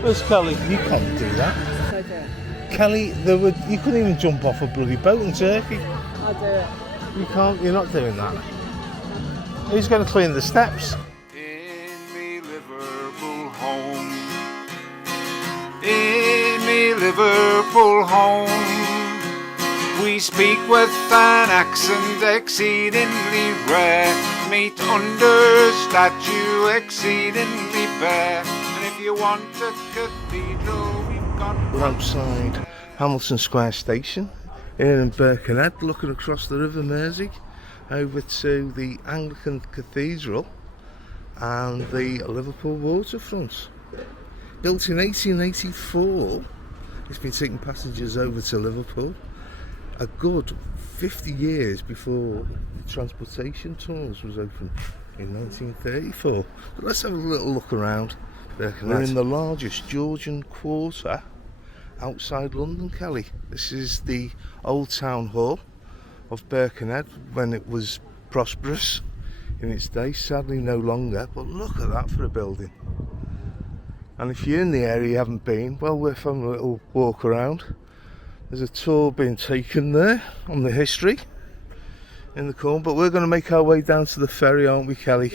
Where's Kelly? You can't do that. I do it. Kelly, you couldn't even jump off a bloody boat in Turkey. I do it. You can't, you're not doing that. Who's going to clean the steps? In me Liverpool home, in me Liverpool home, we speak with an accent exceedingly rare, meet under statue exceedingly bare, and if you want a cathedral, we've got... We're outside Hamilton Square Station here in Birkenhead, looking across the River Mersey over to the Anglican Cathedral and the Liverpool waterfront. Built in 1884, it's been taking passengers over to Liverpool a good 50 years before the transportation tunnels was opened in 1934. But let's have a little look around Birkenhead. We're in the largest Georgian quarter outside London, Kelly. This is the old town hall of Birkenhead when it was prosperous in its day, sadly no longer, but look at that for a building. And if you're in the area you haven't been, well, we're having a little walk around. There's a tour being taken there on the history in the corner, but we're going to make our way down to the ferry, aren't we, Kelly?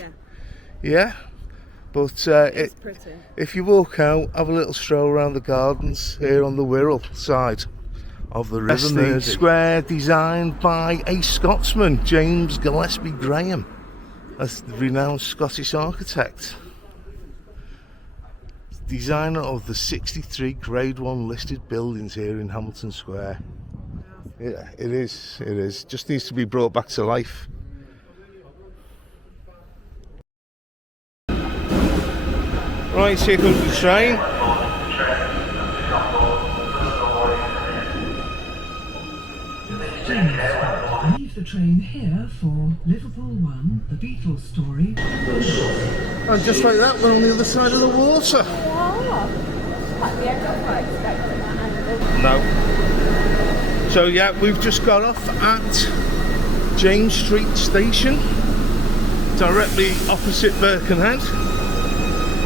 Yeah? But It's pretty. if you walk out, have a little stroll around the gardens here on the Wirral side of the River Mersey. Square designed by a Scotsman, James Gillespie Graham, a renowned Scottish architect. Designer of the 63 Grade 1 listed buildings here in Hamilton Square. Yeah, it is. Just needs to be brought back to life. Right, here comes the train. Leave the train here for Liverpool 1, the Beatles story. And just like that, we're on the other side of the water. No. So yeah, we've just got off at James Street Station, directly opposite Birkenhead.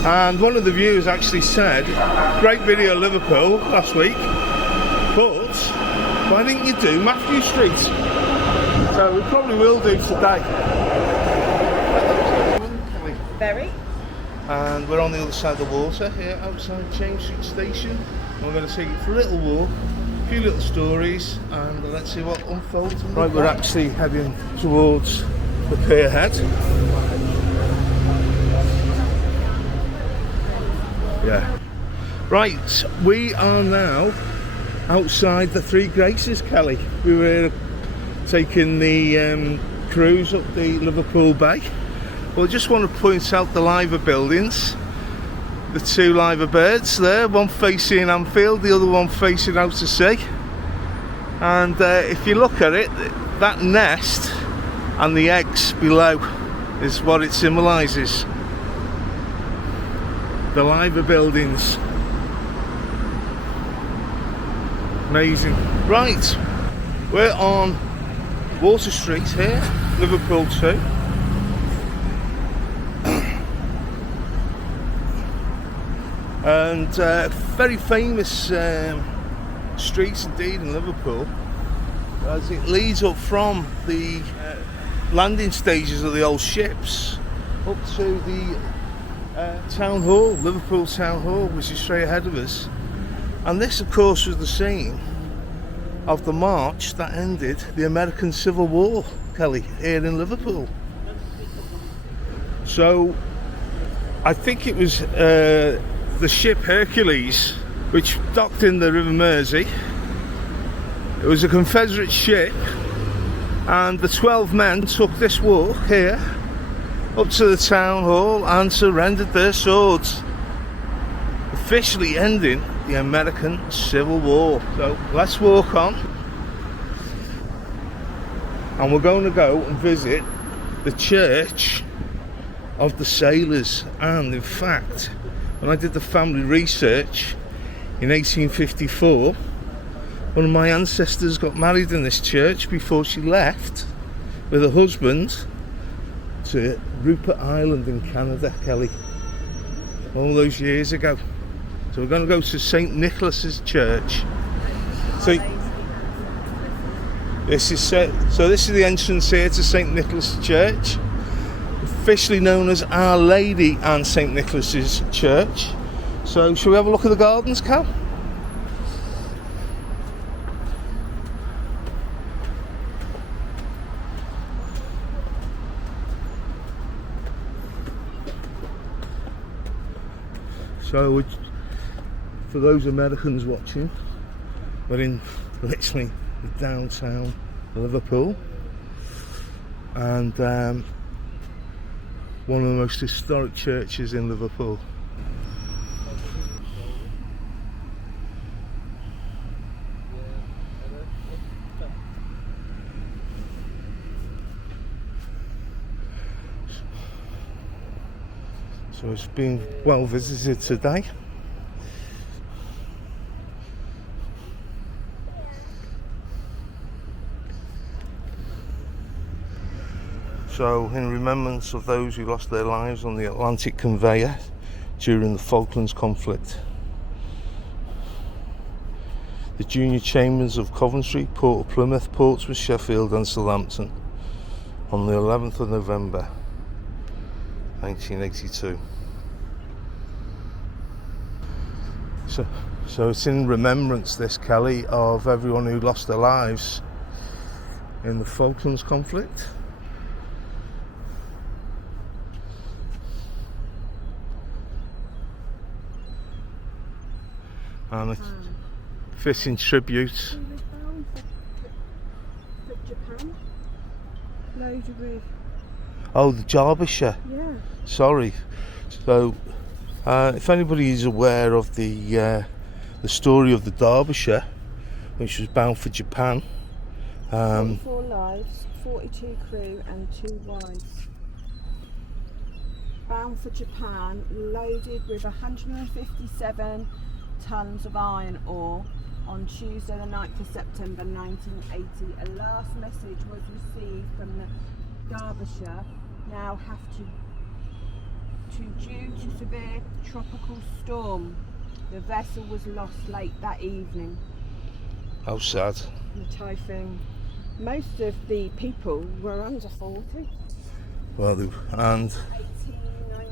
And one of the viewers actually said, great video Liverpool last week, but why didn't you do Matthew Street? So we probably will do today. Very. And we're on the other side of the water here outside James Street Station. And we're going to take you for a little walk, a few little stories, and let's see what unfolds. Right, we're actually heading towards the pier head. Yeah. Right, we are now outside the Three Graces, Kelly. We were taking the cruise up the Liverpool Bay. Well, I just want to point out the Liver buildings. The two Liver birds there, one facing Anfield, the other one facing out to sea. And if you look at it, that nest and the eggs below is what it symbolises. The Liver buildings. Amazing. Right, we're on Water Street here, Liverpool 2. And very famous streets indeed in Liverpool, as it leads up from the landing stages of the old ships up to the Town Hall, Liverpool Town Hall, which is straight ahead of us. And this of course was the scene of the march that ended the American Civil War, Kelly, here in Liverpool. So I think it was the ship Hercules, which docked in the River Mersey. It was a Confederate ship, and the 12 men took this walk here up to the town hall and surrendered their swords, officially ending the American Civil War. So let's walk on, and we're going to go and visit the Church of the Sailors. And in fact, when I did the family research in 1854, one of my ancestors got married in this church before she left with her husband to Rupert Island in Canada, Kelly, all those years ago. So we're going to go to St Nicholas's Church. So this is the entrance here to St Nicholas's Church, officially known as Our Lady and St Nicholas's Church. So shall we have a look at the gardens, Cal? So, for those Americans watching, we're in literally the downtown Liverpool, and one of the most historic churches in Liverpool. So it's been well visited today. So in remembrance of those who lost their lives on the Atlantic conveyor during the Falklands conflict, the junior chambers of Coventry, Port of Plymouth, Portsmouth, Sheffield and Southampton on the 11th of November 1982. So it's in remembrance, this, Kelly, of everyone who lost their lives in the Falklands conflict. And a fitting tribute. He was bound for Japan. Loaded with. Oh, the Derbyshire. Yeah. Sorry. So, if anybody is aware of the story of the Derbyshire, which was bound for Japan, 44 lives, 42 crew and 2 wives. Bound for Japan, loaded with 157 tons of iron ore on Tuesday the 9th of September 1980. A last message was received from the Derbyshire, now have to due to severe tropical storm. The vessel was lost late that evening. how sad. The typhoon. Most of the people were under 40. Well, and 18, 19.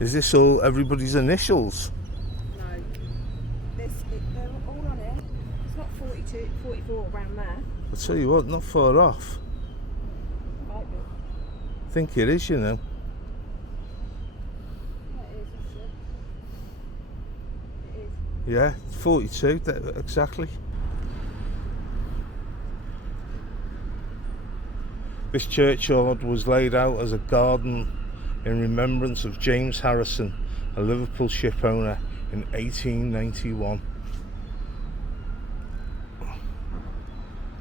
is this all everybody's initials? No. They're all on it. It's not 42, 44 around there. I'll tell you what, not far off. Might be. I think it is, you know. Yeah, it is. It is. Yeah, 42, exactly. This churchyard was laid out as a garden in remembrance of James Harrison, a Liverpool ship owner, in 1891.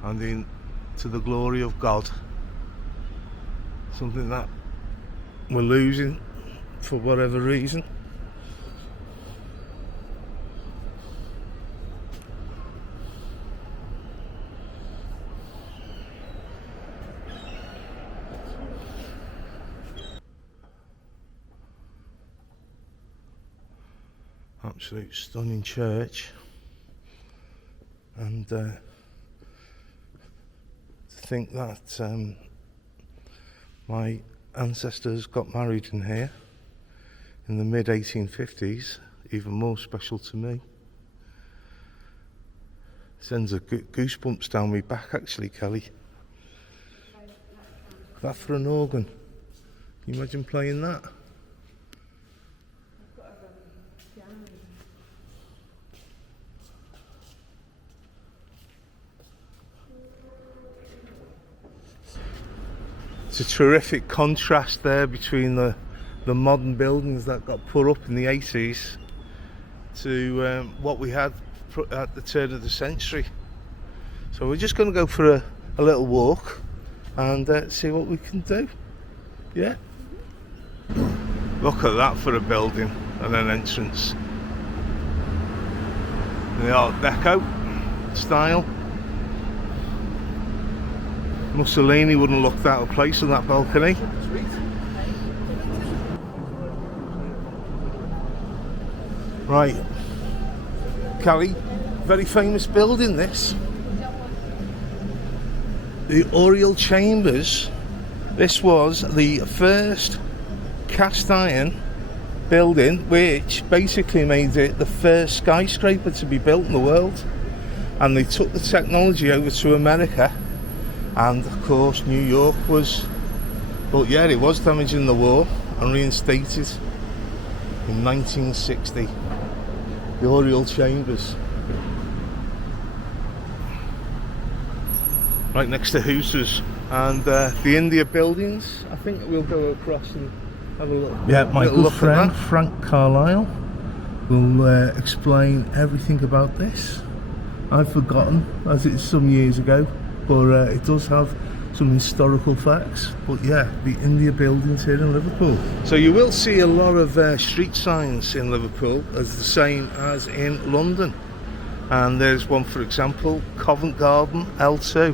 And to the glory of God. Something that we're losing for whatever reason. Absolute stunning church, and to think that my ancestors got married in here in the mid 1850s, even more special to me. Sends a goosebumps down my back, actually, Kelly. That for an organ. Can you imagine playing that? It's a terrific contrast there between the modern buildings that got put up in the 80s to what we had at the turn of the century. So we're just going to go for a little walk and see what we can do. Yeah? Look at that for a building and an entrance. The Art Deco style. Mussolini wouldn't look out of place on that balcony. Right, Callie, very famous building this. The Oriel Chambers. This was the first cast iron building, which basically made it the first skyscraper to be built in the world. And they took the technology over to America, and of course New York was, but yeah, it was damaged in the war and reinstated in 1960. The Oriel Chambers, right next to Hooters. And the India buildings, I think we'll go across and have a look. Yeah, my good friend Frank Carlisle will explain everything about this. I've forgotten, as it's some years ago, but it does have some historical facts. But yeah, the India buildings here in Liverpool. So you will see a lot of street signs in Liverpool, as the same as in London. And there's one, for example, Covent Garden L2.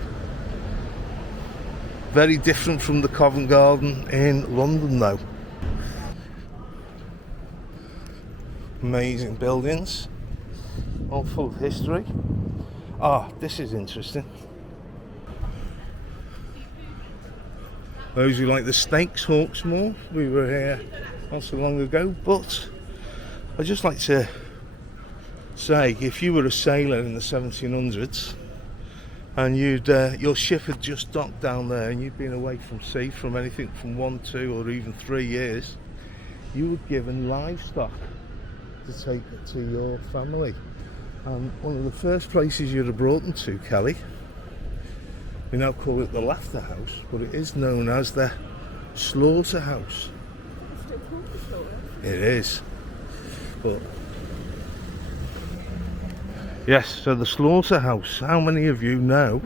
Very different from the Covent Garden in London though. Amazing buildings, all full of history. Ah, this is interesting. Those who like the steaks, Hawksmoor, we were here not so long ago, but I'd just like to say, if you were a sailor in the 1700s and your ship had just docked down there and you'd been away from sea from anything from 1, 2 or even 3 years, you were given livestock to take to your family. And one of the first places you'd have brought them to, Kelly, we now call it the Laughter House, but it is known as the Slaughterhouse. It's still called the slaughterhouse. It is. But yes, so the Slaughterhouse, how many of you know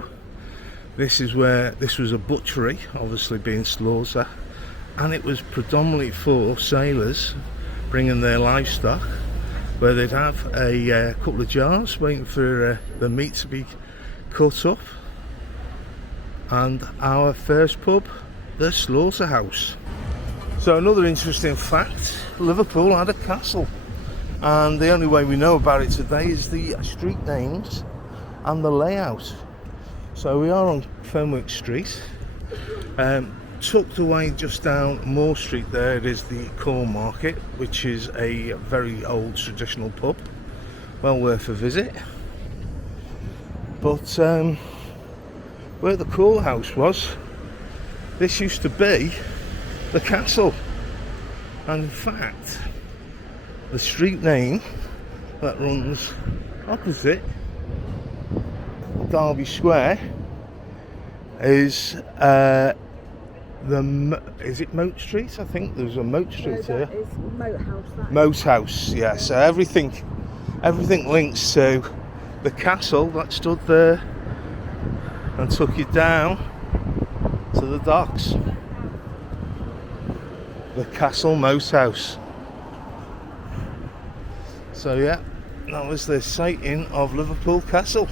this is where this was a butchery, obviously being slaughter, and it was predominantly for sailors bringing their livestock, where they'd have a couple of jars waiting for the meat to be cut up. And our first pub, the Slaughterhouse. So another interesting fact, Liverpool had a castle, and the only way we know about it today is the street names and the layout. So we are on Fenwick Street, tucked away just down Moore Street. There it is, the Corn Market, which is a very old traditional pub, well worth a visit. But where the courthouse was, this used to be the castle, and in fact the street name that runs opposite Derby Square is is it Moat Street? I think there's a Moat Street here. That is Moat House. Moat House, yeah. So everything links to the castle that stood there and took you down to the docks. The Castle Moat House. So yeah, that was the sighting of Liverpool Castle,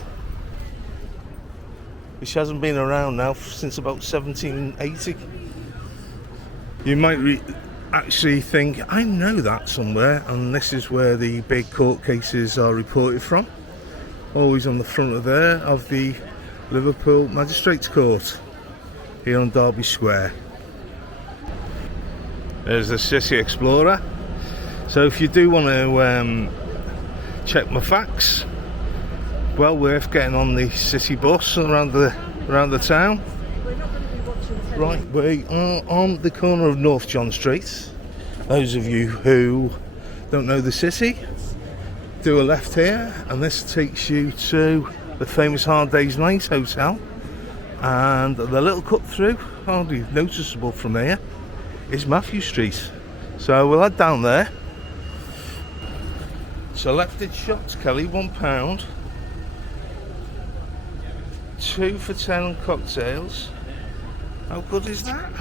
which hasn't been around now since about 1780. You might actually think, I know that somewhere, and this is where the big court cases are reported from. Always on the front of there, of the Liverpool Magistrates Court, here on Derby Square. There's the City Explorer. So if you do want to check my facts, well worth getting on the city bus around the town. We're not going to be watching telly. Right, we are on the corner of North John Street. Those of you who don't know the city, do a left here, and this takes you to the famous Hard Day's Night Hotel. And the little cut through, hardly noticeable from here, is Matthew Street. So we'll head down there. Selected shots, Kelly, £1. 2 for 10 cocktails. How good is that?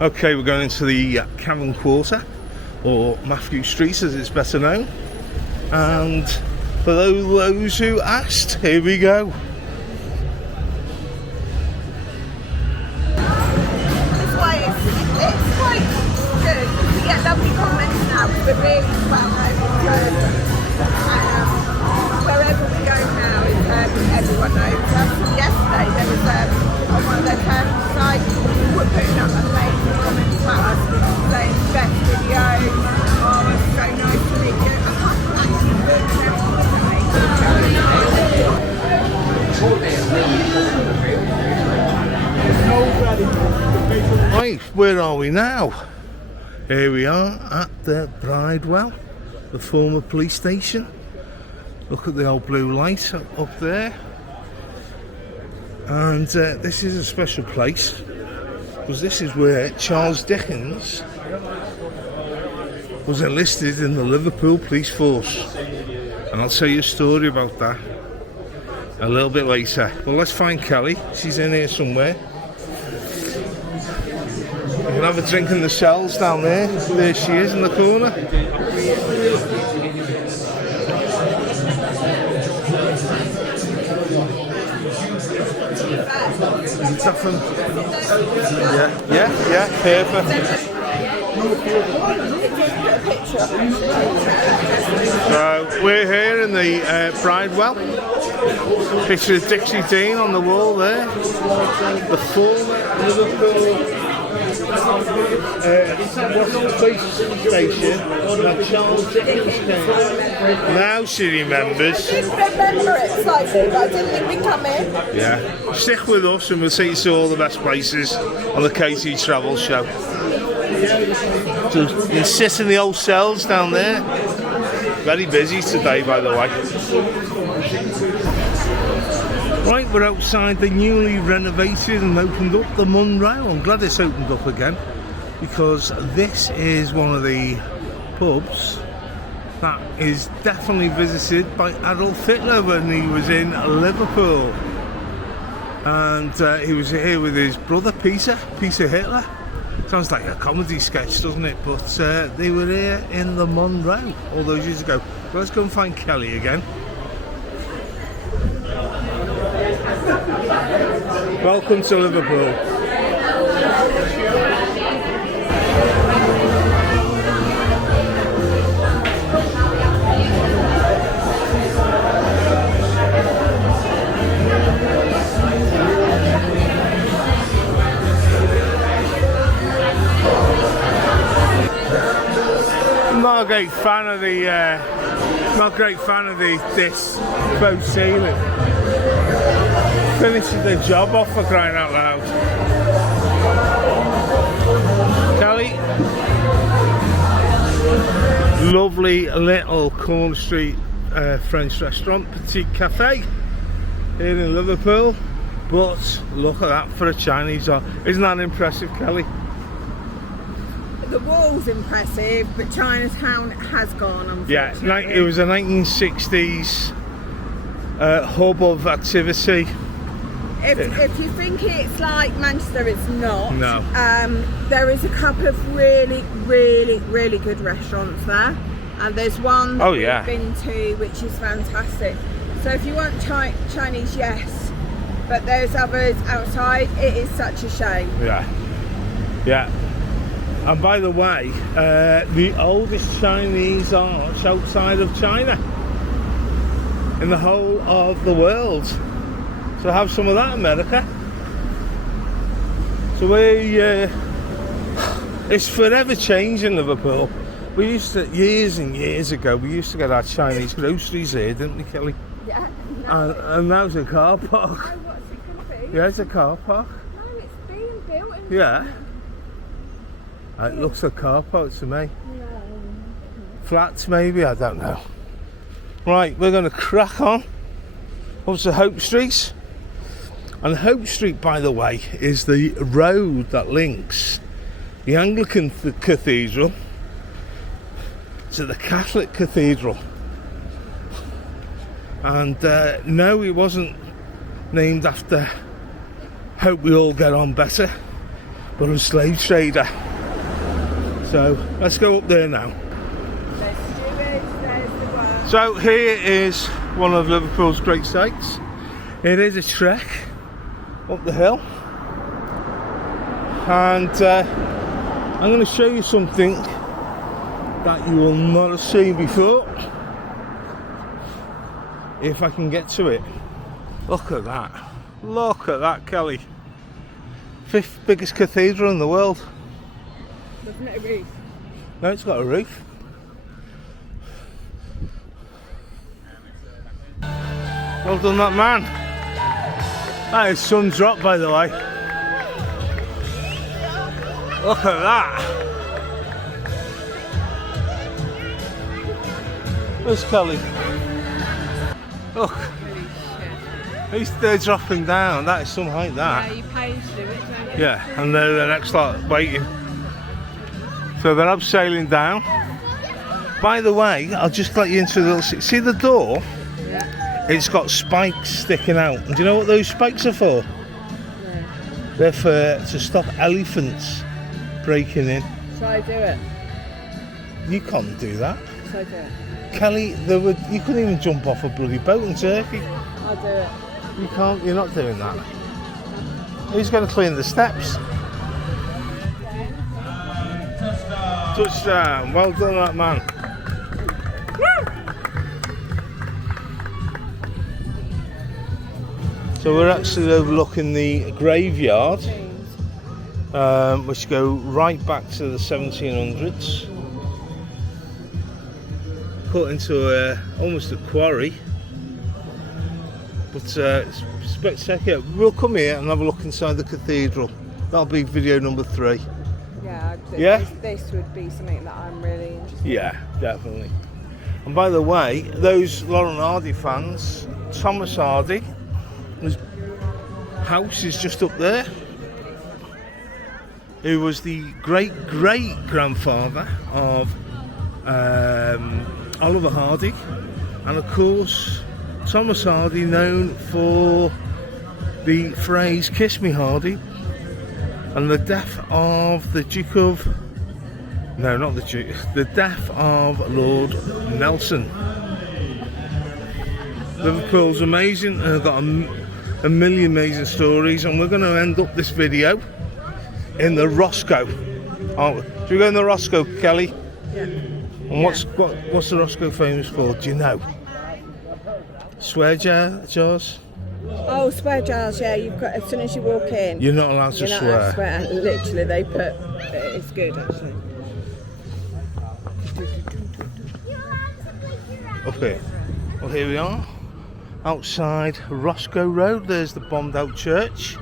Okay, we're going into the Cavern Quarter, or Matthew Street as it's better known, and For those who asked, here we go. This way it's quite good. We get lovely comments now. We're really well known. Wherever we go now, everyone knows us. Yesterday there was on one of their Cavern sites, we were putting up amazing comments about us, saying best videos. Oh, it's so nice to meet you. I can't actually book them. Right, where are we now? Here we are at the Bridewell, the former police station. Look at the old blue light up there. And this is a special place because this is where Charles Dickens was enlisted in the Liverpool police force. And I'll tell you a story about that a little bit later. But let's find Kelly. She's in here somewhere. You can have a drink in the cells down there. There she is in the corner. Yeah, perfect. So we're here in the Bridewell. Picture of Dixie Dean on the wall there. The former Liverpool police station that Charles Dickens came. Now she remembers. I didn't remember it slightly, but I didn't think we'd come in. Yeah. Stick with us and we'll take you to all the best places on the KT Travel Show. So you sit in the old cells down there. Very busy today, by the way. Right, we're outside the newly renovated and opened up the Monroe. I'm glad it's opened up again because this is one of the pubs that is definitely visited by Adolf Hitler when he was in Liverpool. And he was here with his brother Peter Hitler. Sounds like a comedy sketch, doesn't it? But they were here in the Monroe all those years ago. So let's go and find Kelly again. Welcome to Liverpool. I'm not a great fan of this faux ceiling. Finishes the job off for crying out loud. Kelly, lovely little corner street French restaurant, Petite Cafe here in Liverpool. But look at that for a Chinese art. Isn't that impressive, Kelly? The wall's impressive, but Chinatown has gone, unfortunately. Yeah, it was a 1960s hub of activity. If you think it's like Manchester, it's not. No. There is a couple of really, really, really good restaurants there, and there's one that we've been to which is fantastic. So if you want Chinese, yes, but there's others outside. It is such a shame. Yeah. And by the way, the oldest Chinese arch outside of China in the whole of the world. So have some of that, America. So it's forever changing Liverpool. We used to, years and years ago, we used to get our Chinese groceries here, didn't we, Kelly? Yeah. And now it's a car park. Oh, what's it going to be? Yeah, it's a car park. No, it's being built. Yeah. It looks like a car park to me. No. Flats maybe, I don't know. Right, we're going to crack on up to Hope Street. And Hope Street, by the way, is the road that links the Anglican Cathedral to the Catholic Cathedral. And no, it wasn't named after Hope We All Get On Better, but a slave trader. So let's go up there now. There's stewards, there's the work. So here is one of Liverpool's great sights. It is a trek up the hill, and I'm going to show you something that you will not have seen before, if I can get to it. Look at that, Kelly. 5th biggest cathedral in the world. Doesn't it a roof? No, it's got a roof. Well done, that man. That is sun drop, by the way. Look at that. Where's Kelly? Look. They're dropping down. That is some height, that. Yeah, you pay to do it, don't you? Yeah, and they're the next lot waiting. So they're abseiling down. By the way, I'll just let you into the little... See the door? Yeah. It's got spikes sticking out. And do you know what those spikes are for? Yeah. They're to stop elephants breaking in. Shall I do it? You can't do that. Shall I do it? Kelly, you couldn't even jump off a bloody boat in Turkey. I'll do it. You can't, you're not doing that. Who's going to clean the steps? Touchdown, well done, that man. So we're actually overlooking the graveyard, which go right back to the 1700s. Cut into almost a quarry, but it's spectacular. We'll come here and have a look inside the cathedral. That'll be video number 3. Yeah, this would be something that I'm really interested in. Yeah, definitely. And by the way, those Lauren Hardy fans, Thomas Hardy, his house is just up there, who was the great-great-grandfather of Oliver Hardy, and of course Thomas Hardy, known for the phrase "Kiss me, Hardy," and the death of the Duke of... No, not the Duke. The death of Lord Nelson. Liverpool's amazing, and I've got a million amazing stories, and we're going to end up this video in the Roscoe. Should we go in the Roscoe, Kelly? Yeah. And what's the Roscoe famous for? Do you know? Swear jars? Oh, swear jars, yeah, you've got, as soon as you walk in, You're not allowed to you're not swear. allowed to swear. And literally, they put, it's good actually. Up here. Well, here we are, outside Roscoe Road. There's the bombed out church,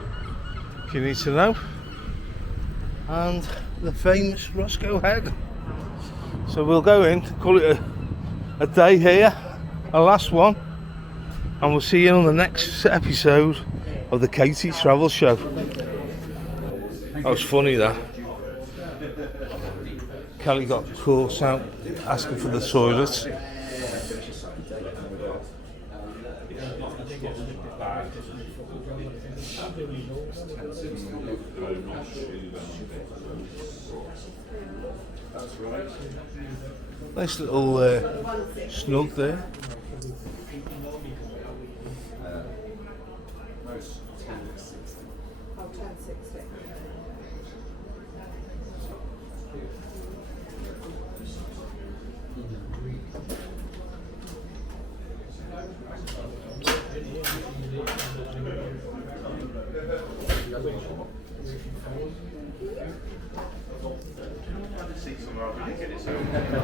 if you need to know, and the famous Roscoe Head. So we'll go in, call it a day here, a last one, and we'll see you on the next episode of the Katie Travel Show. That was funny, that. Kelly got caught out asking for the toilet. Nice little snug there.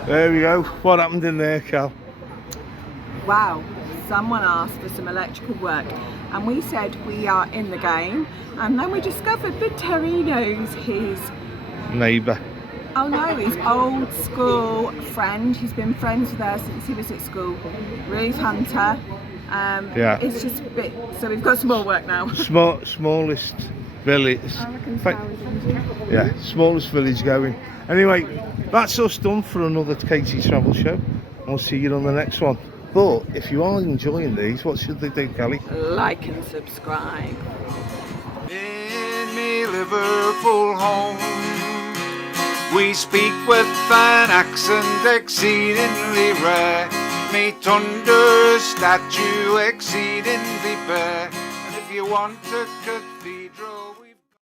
There we go. What happened in there, Cal? Wow, someone asked for some electrical work and we said we are in the game, and then we discovered that Terry knows his Neighbour. oh no, his old school friend. He's been friends with her since he was at school, Ruth Hunter. Yeah. It's just a bit, so we've got some more work now. Smallest village. Yeah, smallest village going. Anyway, that's us done for another Katie Travel Show. I'll see you on the next one. But if you are enjoying these, what should they do, Kelly? Like and subscribe. In me Liverpool home, we speak with an accent exceedingly rare. meet under a statue exceedingly bare. And if you want a cathedral